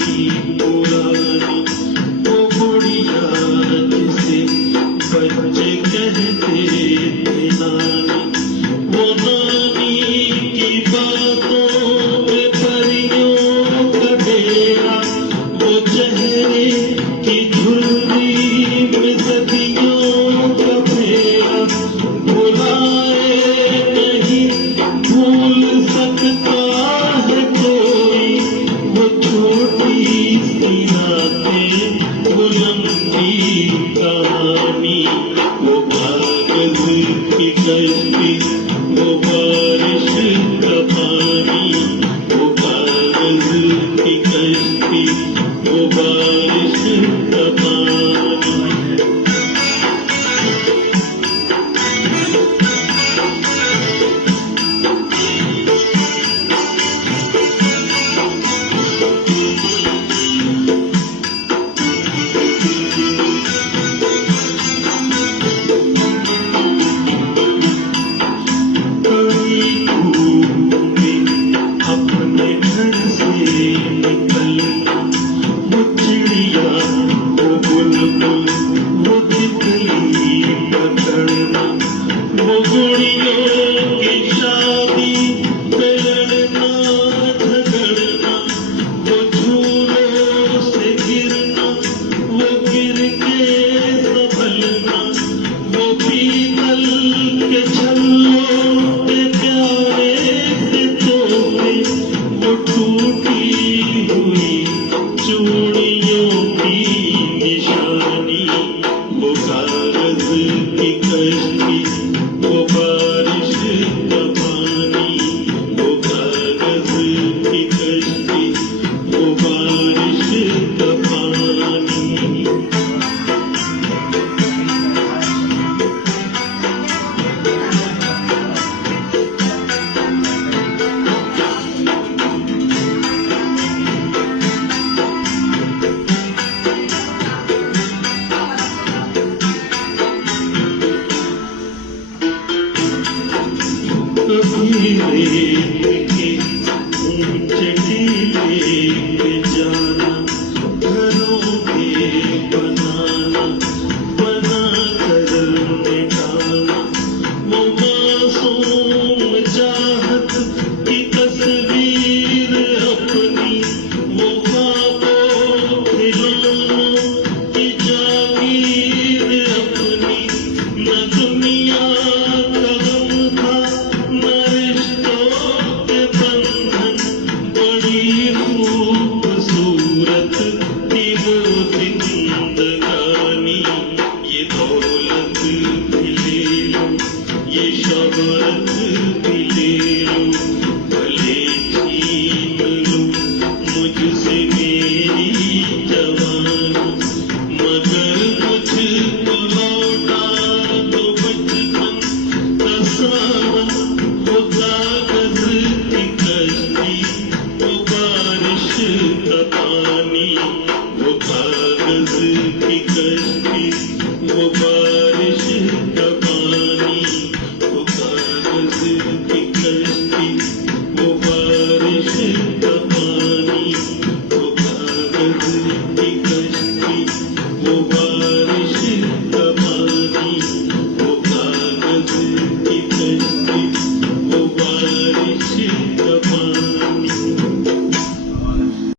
की पुरानी वो गुड़िया जिसे बच्चे कहते थे नानी, वो नानी की बातों में परियों का डेरा, वो चेहरे की झुर्री में सदियों का फेरा, भुलाए नहीं भूल सकता है कोई वो छोटी सी रातें, वो लंबी कहानी, वो कागज की कश्ती, वो बारिश का पानी, वो कागज की कश्ती, वो बारिश का पानी। अपने घर से निकलना, वो चिड़िया वो बुलबुल वो तितली पकड़ना, वो गुड़ियों की शादी पे लड़ना झगड़ना, वो झूलों से गिरना, वो गिर के संभलना, वो पीतल के छल्लों पे प्यारे से तोड़े, वो टूटी हुई चूड़ियों की निशानी, वो कागज की कश्ती, वो बारिश का पानी, वो कागज की कश्ती, वो बारिश का पानी। कभी रेत के ऊंचे टीले पे जाना, घरों के बनाना, बना कर मिटाना, वो मासूम चाहत की तस्वीर अपनी, वो ख्वाबों खिलौनों की जागीर अपनी, न दुनिया का गम था न रिश्तों के बंधन, बड़ी खूबसूरत थी वो जिंदगानी, ये दौलत भी ले लो, ये शोहरत भी ले लो, भले छीन लो मुझसे मेरी जवानी, मगर मुझको लौटा दो बचपन का सावन, वो कागज की कश्ती, वो बारिश का पानी, वो कागज की कश्ती, वो बारिश का पानी, वो कागज की कश्ती, वो बारिश का पानी, वो कागज की कश्ती, वो